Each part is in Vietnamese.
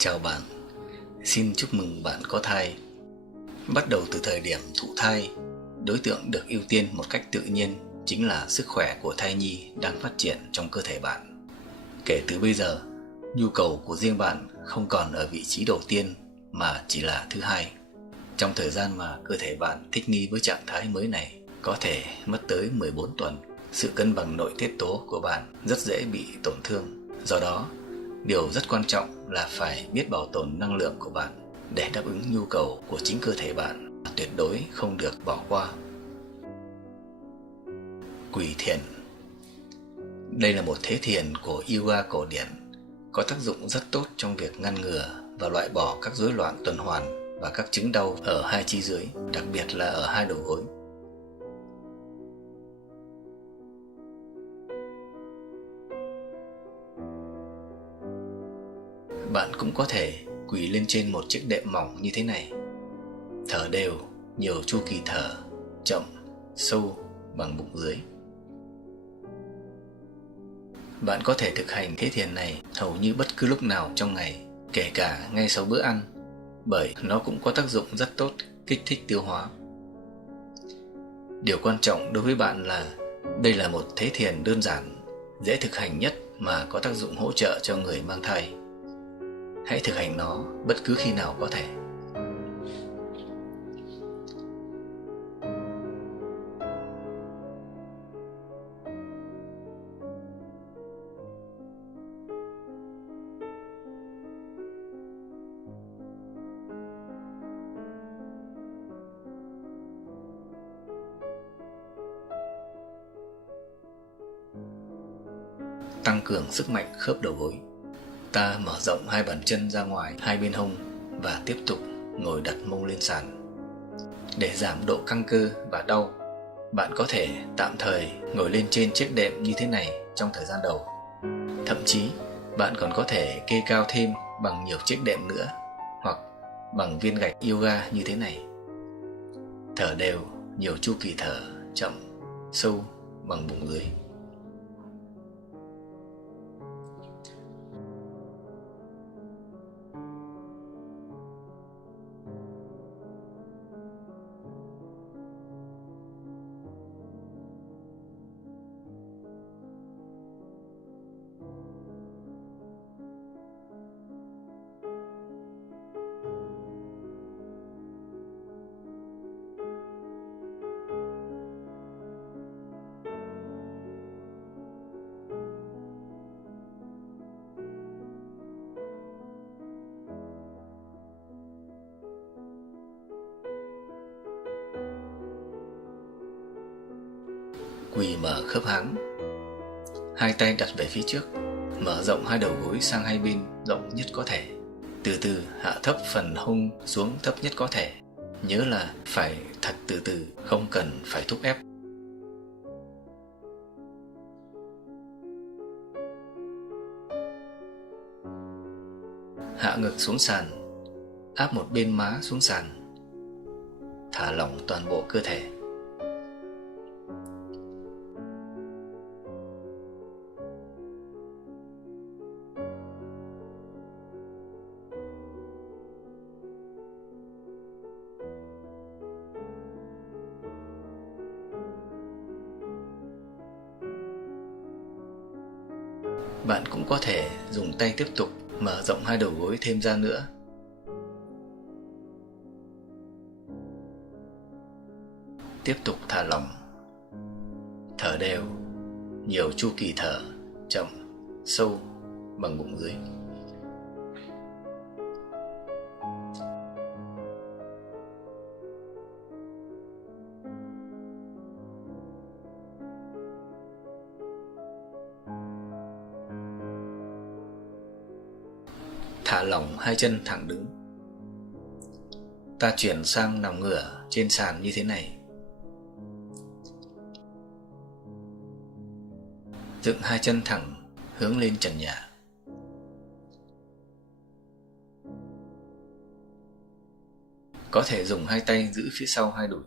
Chào bạn, xin chúc mừng bạn có thai. Bắt đầu từ thời điểm thụ thai, đối tượng được ưu tiên một cách tự nhiên chính là sức khỏe của thai nhi đang phát triển trong cơ thể bạn. Kể từ bây giờ, nhu cầu của riêng bạn không còn ở vị trí đầu tiên mà chỉ là thứ hai. Trong thời gian mà cơ thể bạn thích nghi với trạng thái mới này, có thể mất tới 14 tuần, sự cân bằng nội tiết tố của bạn rất dễ bị tổn thương. Do đó, điều rất quan trọng là phải biết bảo tồn năng lượng của bạn để đáp ứng nhu cầu của chính cơ thể bạn, tuyệt đối không được bỏ qua. Quỳ thiền. Đây là một thế thiền của yoga cổ điển, có tác dụng rất tốt trong việc ngăn ngừa và loại bỏ các rối loạn tuần hoàn và các chứng đau ở hai chi dưới, đặc biệt là ở hai đầu gối. Bạn cũng có thể quỳ lên trên một chiếc đệm mỏng như thế này. Thở đều, nhiều chu kỳ thở, chậm, sâu bằng bụng dưới. Bạn có thể thực hành thế thiền này hầu như bất cứ lúc nào trong ngày, kể cả ngay sau bữa ăn, bởi nó cũng có tác dụng rất tốt kích thích tiêu hóa. Điều quan trọng đối với bạn là đây là một thế thiền đơn giản, dễ thực hành nhất mà có tác dụng hỗ trợ cho người mang thai. Hãy thực hành nó bất cứ khi nào có thể. Tăng cường sức mạnh khớp đầu gối. Ta mở rộng hai bàn chân ra ngoài hai bên hông và tiếp tục ngồi đặt mông lên sàn. Để giảm độ căng cơ và đau, bạn có thể tạm thời ngồi lên trên chiếc đệm như thế này trong thời gian đầu. Thậm chí, bạn còn có thể kê cao thêm bằng nhiều chiếc đệm nữa hoặc bằng viên gạch yoga như thế này. Thở đều, nhiều chu kỳ thở, chậm, sâu bằng bụng dưới. Quỳ mở khớp háng. Hai tay đặt về phía trước, mở rộng hai đầu gối sang hai bên rộng nhất có thể. Từ từ hạ thấp phần hông xuống thấp nhất có thể. Nhớ là phải thật từ từ, không cần phải thúc ép. Hạ ngực xuống sàn, áp một bên má xuống sàn. Thả lỏng toàn bộ cơ thể. Bạn cũng có thể dùng tay tiếp tục mở rộng hai đầu gối thêm ra nữa. Tiếp tục thả lỏng. Thở đều, nhiều chu kỳ thở, chậm, sâu bằng bụng dưới. Thả lỏng hai chân thẳng đứng. Ta chuyển sang nằm ngửa trên sàn như thế này. Dựng hai chân thẳng hướng lên trần nhà. Có thể dùng hai tay giữ phía sau hai đùi.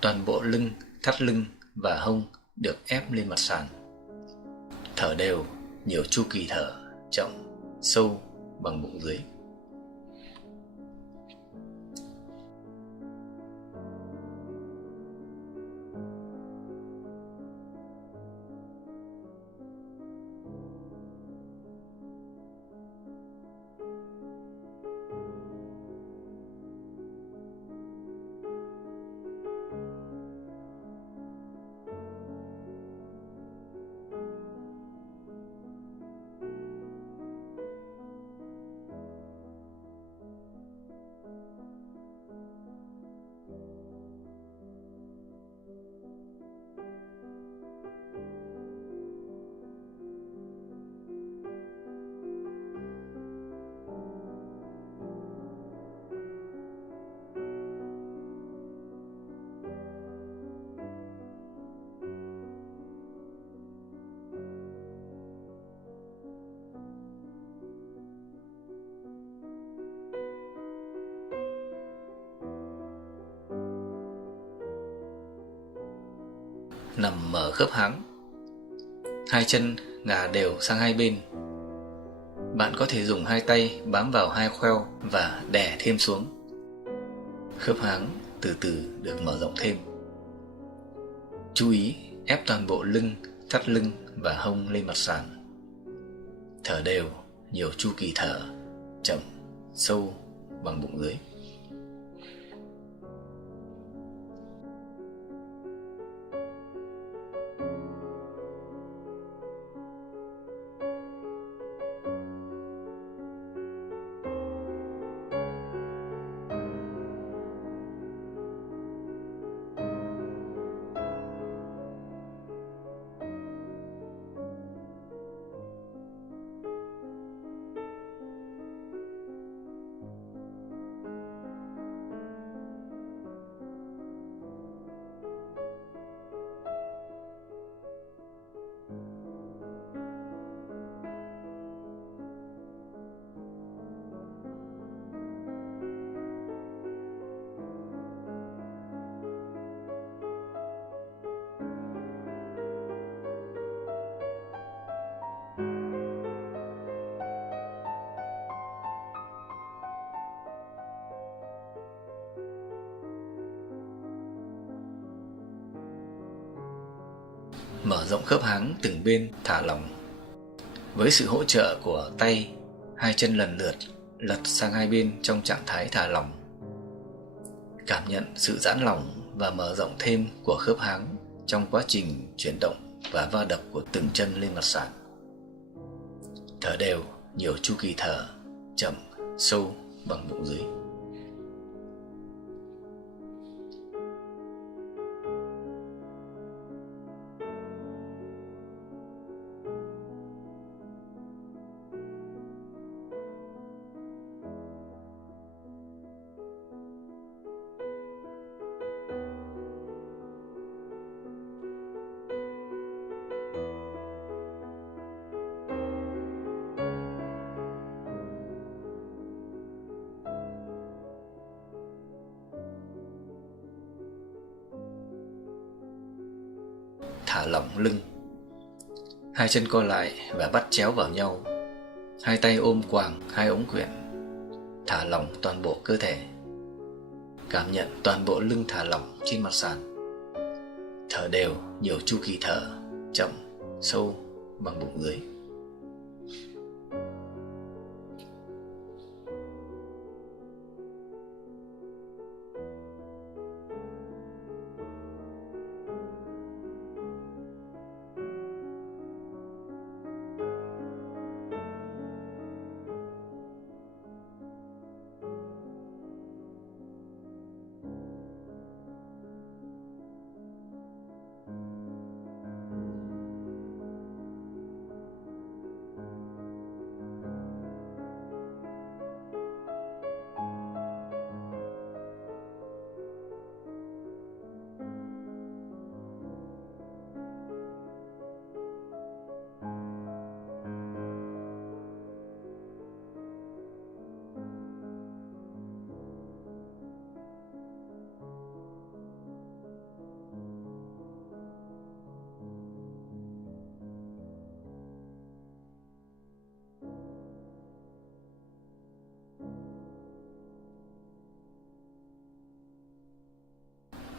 Toàn bộ lưng, thắt lưng và hông được ép lên mặt sàn. Thở đều, nhiều chu kỳ thở, chậm, sâu bằng bụng dưới. Nằm mở khớp háng, hai chân ngả đều sang hai bên. Bạn có thể dùng hai tay bám vào hai khoeo và đè thêm xuống. Khớp háng từ từ được mở rộng thêm. Chú ý ép toàn bộ lưng, thắt lưng và hông lên mặt sàn. Thở đều, nhiều chu kỳ thở, chậm, sâu bằng bụng dưới. Mở rộng khớp háng từng bên, thả lỏng. Với sự hỗ trợ của tay, hai chân lần lượt lật sang hai bên trong trạng thái thả lỏng. Cảm nhận sự giãn lỏng và mở rộng thêm của khớp háng trong quá trình chuyển động và va đập của từng chân lên mặt sàn. Thở đều, nhiều chu kỳ thở, chậm, sâu bằng bụng dưới. Thả lỏng lưng. Hai chân co lại và bắt chéo vào nhau. Hai tay ôm quàng hai ống quyển. Thả lỏng toàn bộ cơ thể. Cảm nhận toàn bộ lưng thả lỏng trên mặt sàn. Thở đều, nhiều chu kỳ thở, chậm, sâu bằng bụng dưới.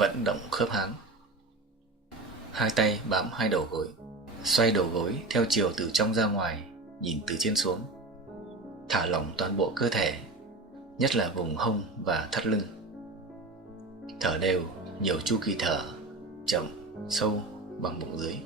vận động khớp háng. Hai tay bám hai đầu gối, xoay đầu gối theo chiều từ trong ra ngoài, nhìn từ trên xuống. Thả lỏng toàn bộ cơ thể, nhất là vùng hông và thắt lưng. Thở đều, nhiều chu kỳ thở, chậm, sâu bằng bụng dưới.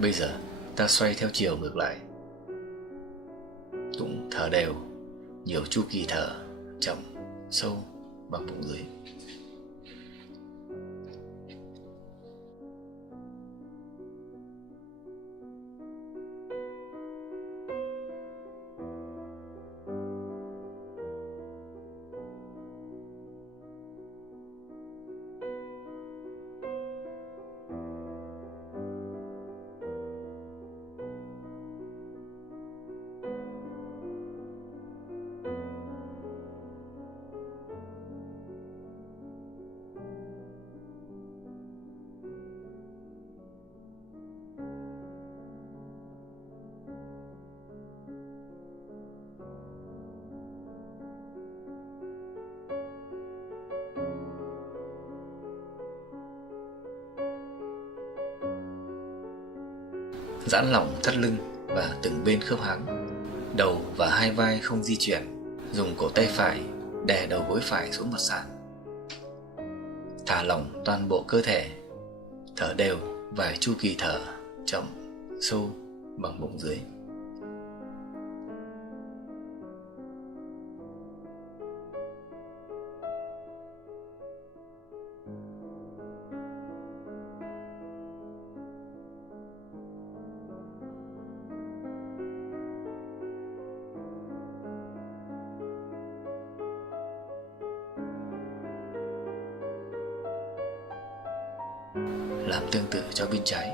Bây giờ ta xoay theo chiều ngược lại, cũng thở đều, nhiều chu kỳ thở, chậm, sâu bằng bụng dưới. Giãn lỏng thắt lưng và từng bên khớp háng. Đầu và hai vai không di chuyển. Dùng cổ tay phải đè đầu gối phải xuống mặt sàn. Thả lỏng toàn bộ cơ thể. Thở đều vài chu kỳ thở, chậm, sâu bằng bụng dưới. Làm tương tự cho bên trái.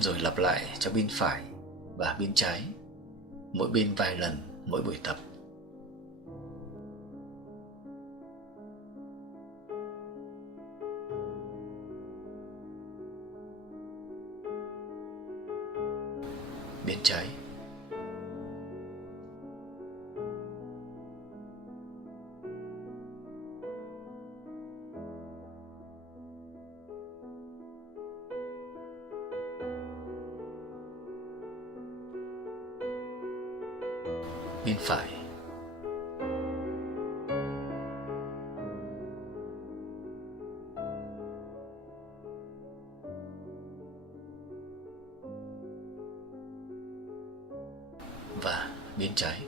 Rồi lặp lại cho bên phải và bên trái, mỗi bên vài lần mỗi buổi tập. Bên trái, bên phải, và bên trái.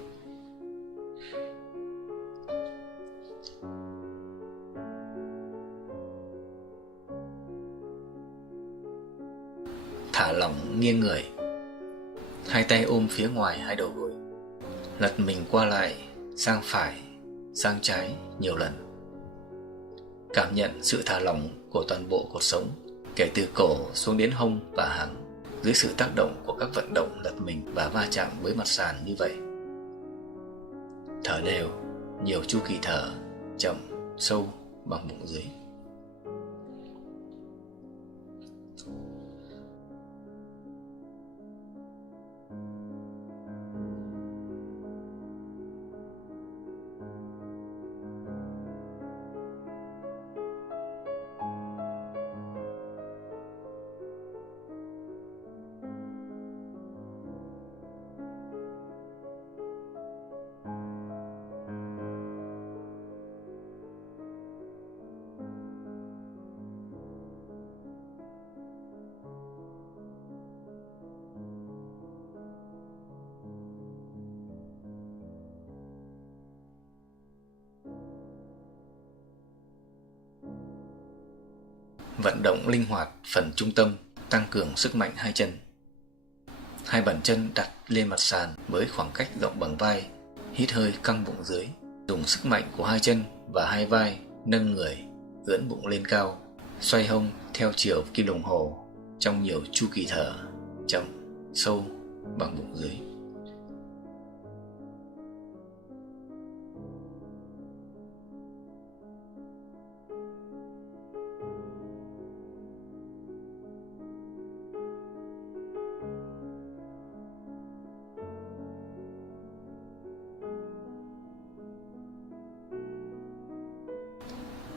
Thả lỏng nghiêng người, hai tay ôm phía ngoài hai đầu gối, lật mình qua lại, sang phải, sang trái nhiều lần. Cảm nhận sự thả lỏng của toàn bộ cột sống, kể từ cổ xuống đến hông và háng, dưới sự tác động của các vận động lật mình và va chạm với mặt sàn như vậy. Thở đều, nhiều chu kỳ thở, chậm, sâu bằng bụng dưới. Vận động linh hoạt phần trung tâm, tăng cường sức mạnh hai chân. Hai bàn chân đặt lên mặt sàn với khoảng cách rộng bằng vai, hít hơi căng bụng dưới, dùng sức mạnh của hai chân và hai vai nâng người, ưỡn bụng lên cao, xoay hông theo chiều kim đồng hồ trong nhiều chu kỳ thở chậm, sâu bằng bụng dưới.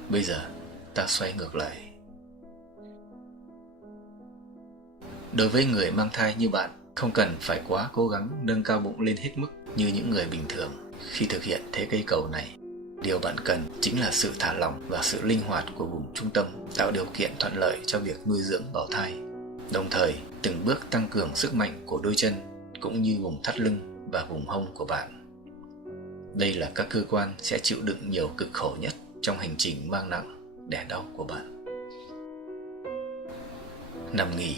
Bây giờ ta xoay ngược lại. Đối với người mang thai như bạn, không cần phải quá cố gắng nâng cao bụng lên hết mức như những người bình thường khi thực hiện thế cây cầu này. Điều bạn cần chính là sự thả lỏng và sự linh hoạt của vùng trung tâm, tạo điều kiện thuận lợi cho việc nuôi dưỡng bào thai. Đồng thời, từng bước tăng cường sức mạnh của đôi chân cũng như vùng thắt lưng và vùng hông của bạn. Đây là các cơ quan sẽ chịu đựng nhiều cực khổ nhất trong hành trình mang nặng đẻ đau của bạn. Nằm nghỉ,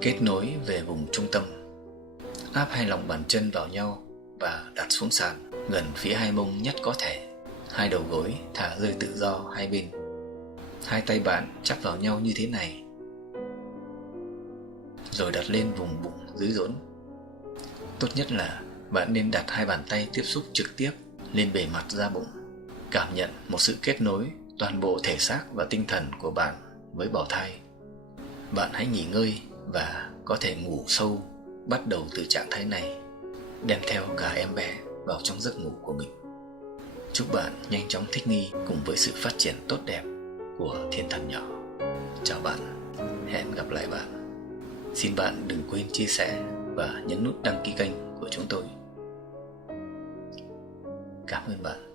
kết nối về vùng trung tâm. Áp hai lòng bàn chân vào nhau và đặt xuống sàn gần phía hai mông nhất có thể. Hai đầu gối thả rơi tự do hai bên. Hai tay bạn chắp vào nhau như thế này, rồi đặt lên vùng bụng dưới rốn. Tốt nhất là bạn nên đặt hai bàn tay tiếp xúc trực tiếp lên bề mặt da bụng. Cảm nhận một sự kết nối toàn bộ thể xác và tinh thần của bạn với bào thai. Bạn hãy nghỉ ngơi và có thể ngủ sâu bắt đầu từ trạng thái này, đem theo cả em bé vào trong giấc ngủ của mình. Chúc bạn nhanh chóng thích nghi cùng với sự phát triển tốt đẹp của thiên thần nhỏ. Chào bạn, hẹn gặp lại bạn. Xin bạn đừng quên chia sẻ và nhấn nút đăng ký kênh của chúng tôi. Cảm ơn bạn.